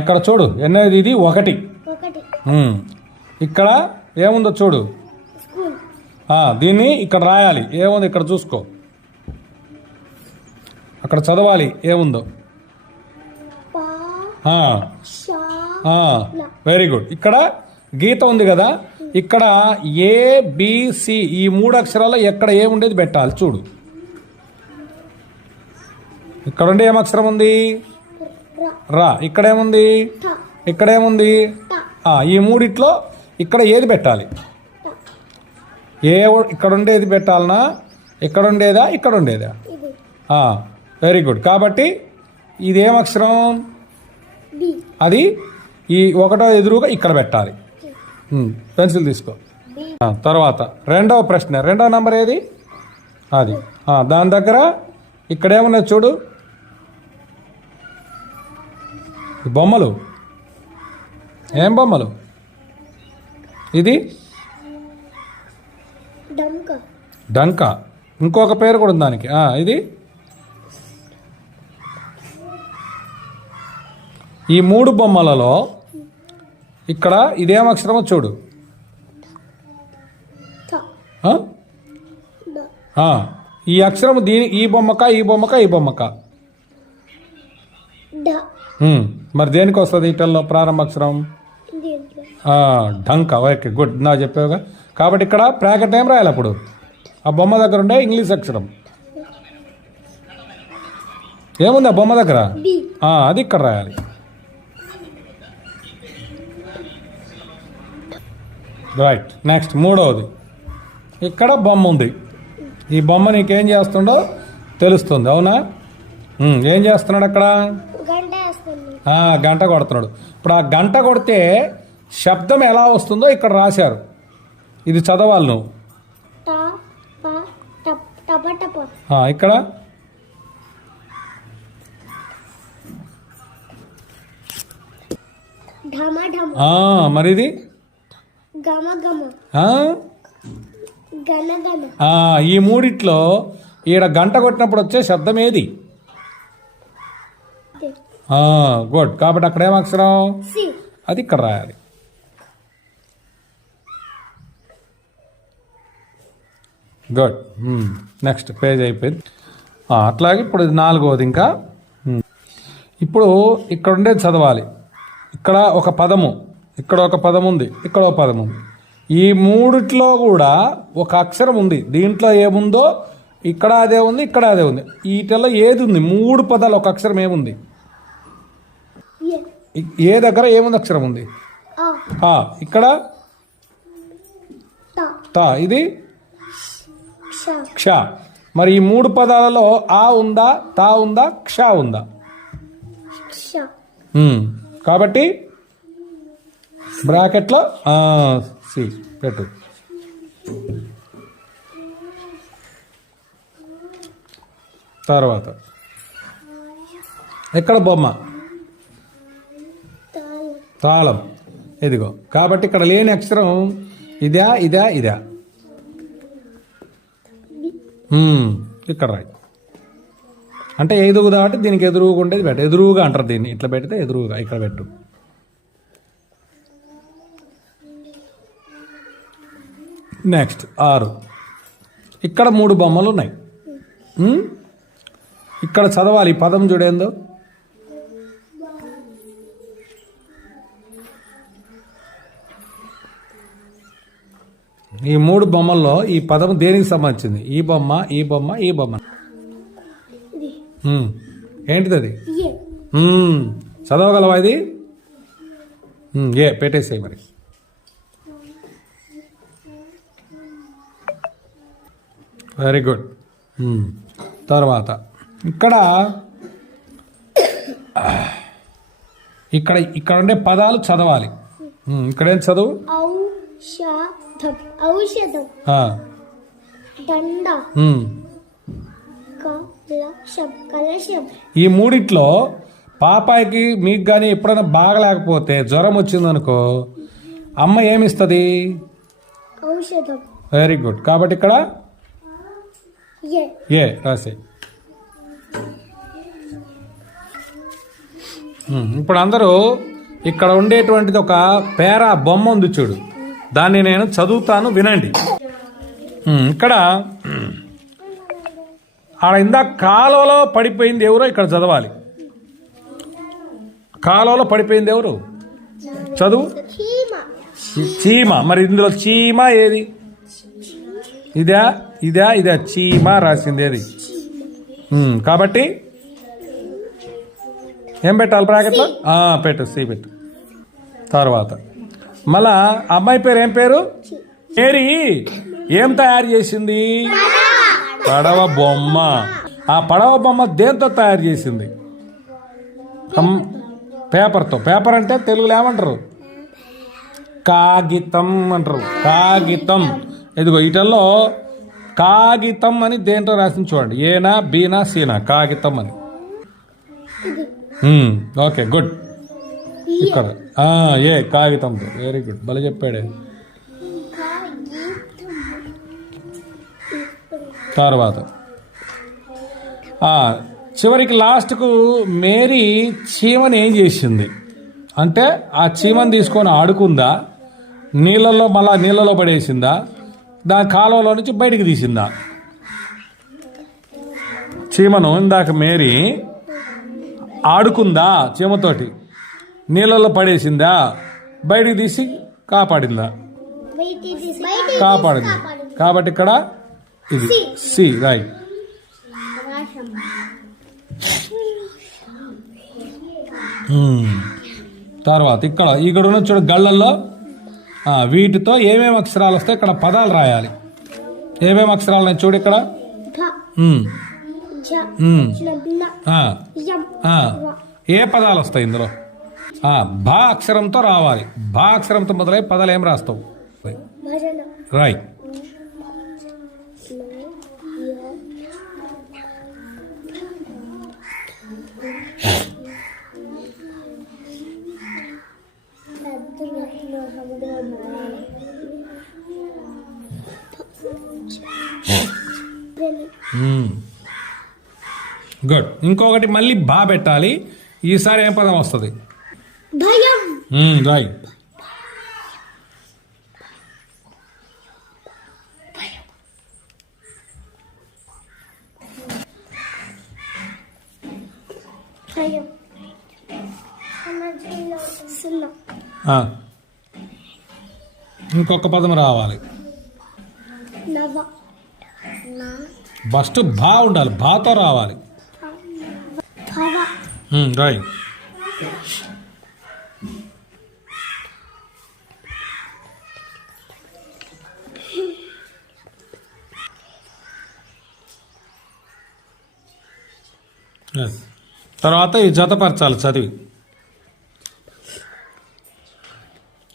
ఇక్కడ చూడు ఎన్నది ఇది 1. ఇక్కడ ఏముందో చూడు. దీన్ని ఇక్కడ రాయాలి. ఏముంది ఇక్కడ చూసుకో, అక్కడ చదవాలి ఏముందో. Very good. ఇక్కడ గీత ఉంది కదా, ఇక్కడ ABC ఈ 3 అక్షరాలు ఎక్కడ ఏముండేది పెట్టాలి చూడు. ఇక్కడ ఉండే ఏం అక్షరం ఉంది? రా. ఇక్కడేముంది? ఇక్కడేముంది? ఈ మూడిట్లో ఇక్కడ ఏది పెట్టాలి? ఇక్కడ ఉండేది పెట్టాలనా, ఇక్కడ ఉండేదా, ఇక్కడ ఉండేదా? Very good. కాబట్టి ఇదేం అక్షరం? అది ఈ 1వ ఎదురుగా ఇక్కడ పెట్టాలి. పెన్సిల్ తీసుకో. తర్వాత 2వ ప్రశ్న, 2వ నంబర్ ఏది? అది దాని దగ్గర ఇక్కడేమున్నాయి చూడు, బొమ్మలు. ఏం బొమ్మలు? ఇది డంక. ఇంకొక పేరు కూడా ఉంది దానికి. ఇది ఈ 3 బొమ్మలలో ఇక్కడ ఇదేం అక్షరమో చూడు. ఈ అక్షరం ఈ బొమ్మక, ఈ బొమ్మక, ఈ బొమ్మక? మరి దేనికి వస్తుంది ఇటల్లో ప్రారంభ అక్షరం? ఢంక. Okay, good. నా చెప్పావుగా. కాబట్టి ఇక్కడ బ్రాకెట్ ఏం రాయాలి అప్పుడు? ఆ బొమ్మ దగ్గర ఉండే ఇంగ్లీష్ అక్షరం ఏముంది ఆ బొమ్మ దగ్గర? అది ఇక్కడ రాయాలి. రైట్. నెక్స్ట్ 3వది. ఇక్కడ బొమ్మ ఉంది. ఈ బొమ్మ నీకేం చేస్తుండో తెలుస్తుంది, అవునా? ఏం చేస్తున్నాడు అక్కడ? గంట కొడుతున్నాడు. ఇప్పుడు ఆ గంట కొడితే శబ్దం ఎలా వస్తుందో ఇక్కడ రాశారు. ఇది చదవాలి నువ్వు. ఇక్కడ మరి ఇది ఈ మూడిట్లో ఈడ గంట కొట్టినప్పుడు వచ్చే శబ్దం ఏది? గుడ్. కాబట్టి అక్కడ ఏం అక్షరం? అది ఇక్కడ రాయాలి. గుడ్. నెక్స్ట్ పేజ్ అయిపోయింది. అట్లాగే ఇప్పుడు ఇది 4వది. ఇంకా ఇప్పుడు ఇక్కడ ఉండేది చదవాలి. ఇక్కడ ఒక పదము, ఇక్కడ ఒక పదం ఉంది, ఇక్కడ ఒక పదం ఉంది. ఈ మూడిట్లో కూడా ఒక అక్షరం ఉంది. దీంట్లో ఏముందో ఇక్కడ అదే ఉంది, ఇక్కడ అదే ఉంది. వీటిలో ఏది ఉంది? 3 పదాలు ఒక అక్షరం ఏముంది? ఏ దగ్గర ఏముంది అక్షరం ఉంది? ఇక్కడ ఇది క్ష. మరి ఈ 3 పదాలలో ఆ ఉందా, తా ఉందా, క్ష ఉందా? కాబట్టి బ్రాకెట్లో సి పెట్టు. తర్వాత ఎక్కడ బొమ్మ? తాళం. ఇదిగో. కాబట్టి ఇక్కడ లేని అక్షరం ఇదా, ఇదా, ఇదా? ఇక్కడ రాయి. అంటే ఎదుగుదా అంటే దీనికి ఎదురుగా ఉండేది పెట్టు. ఎదురుగా అంటారు దీన్ని. ఇట్లా పెడితే ఎదురుగా ఇక్కడ పెట్టు. నెక్స్ట్ 6. ఇక్కడ 3 బొమ్మలు ఉన్నాయి. ఇక్కడ చదవాలి. పదం చూడేందో. ఈ 3 బొమ్మల్లో ఈ పదం దేనికి సంబంధించింది? ఈ బొమ్మ, ఈ బొమ్మ, ఈ బొమ్మ. ఏంటిది అది? చదవగలవా ఇది? పెట్టేసాయి మరి. Very good. తర్వాత ఇక్కడ ఇక్కడ ఇక్కడ ఉండే పదాలు చదవాలి. ఇక్కడేం చదువు? ఔషధం, దండ, కలశం. ఈ మూడిట్లో పాపాయికి మీకు కానీ ఎప్పుడైనా బాగలేకపోతే జ్వరం వచ్చిందనుకో, అమ్మ ఏమిస్తుంది? ఔషధం. Very good. కాబట్టి ఇక్కడ ఏ రాసే. ఇప్పుడు అందరూ ఇక్కడ ఉండేటువంటిది ఒక పేరా బొమ్మ ఉంది చూడు, దాన్ని నేను చదువుతాను వినండి. ఇక్కడ ఆడ ఇందాక కాలువలో పడిపోయింది ఎవరో ఇక్కడ చదవాలి. కాలువలో పడిపోయింది ఎవరు? చదువు. చీమ. మరి ఇందులో చీమ ఏది? ఇదా ఇదా ఇదా? చీమ రాసింది ఏది? కాబట్టి ఏం పెట్టాలి బ్రాకెట్లో? పెట్టు, సి పెట్టు. తర్వాత మళ్ళా అమ్మాయి పేరు ఏం పేరు? మేరీ. ఏం తయారు చేసింది? పడవ బొమ్మ. ఆ పడవ బొమ్మ దేంతో తయారు చేసింది? పేపర్తో. పేపర్ అంటే తెలుగులో ఏమంటారు? కాగితం అంటారు. కాగితం. ఇదిగో ఇటల్లో కాగితం అని దేంట్లో రాసింది చూడండి. ఏనా బీనా సీనా? కాగితం అని. Okay, good. ఇక్కడ ఏ కాగితంతో. వెరీ గుడ్, భలే చెప్పాడే. తర్వాత చివరికి లాస్ట్కు మేరీ చీమని ఏం చేసింది అంటే, ఆ చీమని తీసుకొని ఆడుకుందా, నీళ్ళల్లో మళ్ళా నీళ్ళలో పడేసిందా, దాని కాలువలో నుంచి బయటికి తీసిందా? చీమను ఇందాక మేరీ ఆడుకుందా, చీమతోటి నీళ్ళల్లో పడేసిందా, బయటికి తీసి కాపాడిందా? కాపాడింది. కాబట్టి ఇక్కడ ఇది సి, రైట్. తర్వాత ఇక్కడ ఉన్న చూడ గళ్ళల్లో వీటితో ఏమేమి అక్షరాలు వస్తాయి ఇక్కడ పదాలు రాయాలి. ఏమేమి అక్షరాలు ఉన్నాయి చూడు ఇక్కడ. ఏ పదాలు వస్తాయి ఇందులో? భా అక్షరంతో రావాలి. భా అక్షరంతో మొదలై పదాలు ఏం రాస్తావు? రైట్. గుడ్. ఇంకొకటి మళ్ళీ బా పెట్టాలి. ఈసారి ఏం పదం వస్తుంది? భయం. రైట్. ఇంకొక పదం రావాలి. ఫస్ట్ భా ఉండాలి. భాతో రావాలి. రైట్. తర్వాత ఈ జతపరచాలి.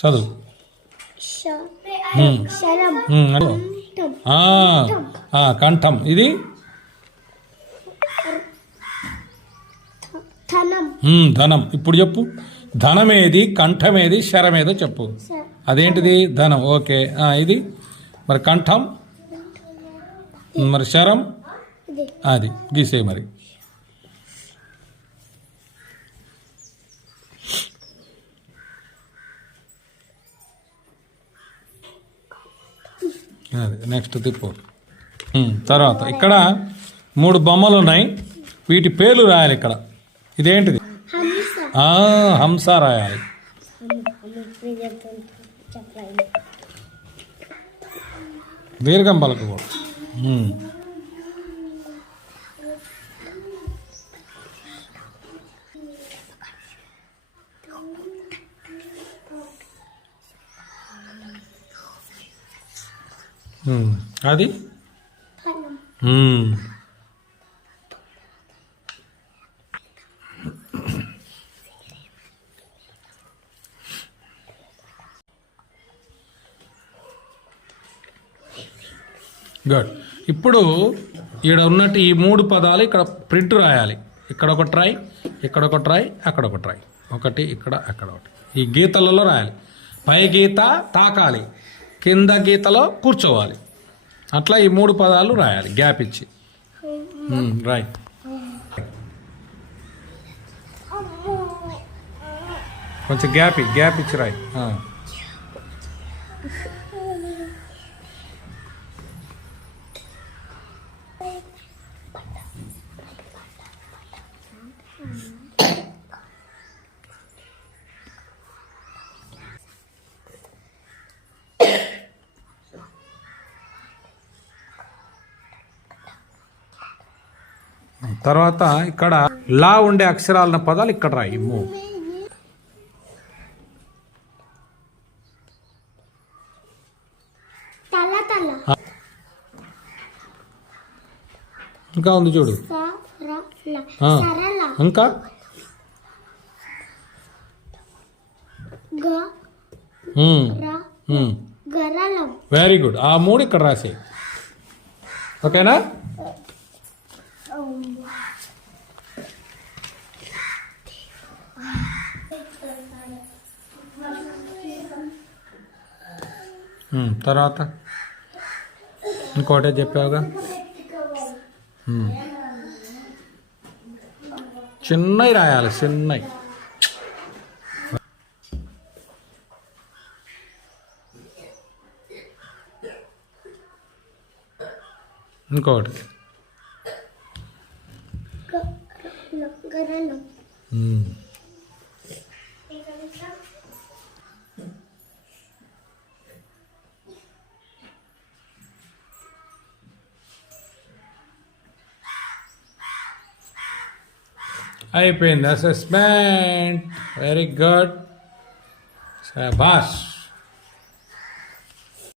చదువు. కంఠం. ఇది ధనం. ఇప్పుడు చెప్పు, ధనమేది, కంఠమేది, శరమేదో చెప్పు. అదేంటిది? ధనం. ఓకే. ఇది మరి కంఠం, మరి శరం, అది గీసే మరి. అది నెక్స్ట్ తిప్పు. తర్వాత ఇక్కడ 3 బొమ్మలు ఉన్నాయి. వీటి పేర్లు రాయాలి ఇక్కడ. ఇదేంటిది? హంస రాయాలి. దీర్ఘం పలకకూడదు. అది గుడ్. ఇప్పుడు ఇక్కడ ఉన్నట్టు ఈ 3 పదాలు ఇక్కడ ప్రింట్ రాయాలి. ఇక్కడ ఒక ట్రై, ఇక్కడ ఒక ట్రై, అక్కడ ఒక ట్రై. ఒకటి ఇక్కడ, అక్కడ ఒకటి. ఈ గీతలలో రాయాలి. పై గీత తాకాలి, కింద గీతలో కూర్చోవాలి. అట్లా ఈ 3 పదాలు రాయాలి గ్యాప్ ఇచ్చి. రైట్. కొంచెం గ్యాప్ ఇచ్చి రాయి. తర్వాత ఇక్కడ లా ఉండే అక్షరాల పదాలు ఇక్కడ రాయి. ఇంకా ఉంది చూడు. ఇంకా వెరీ గుడ్. ఆ 3 ఇక్కడ రాసే. ఓకేనా? తర్వాత ఇంకోటే చెప్పావుగా, చిన్నవి రాయాలి, చిన్నవి. ఇంకొకటి అయిపోయింది అసెస్మెంట్. వెరీ గుడ్, శభాష్.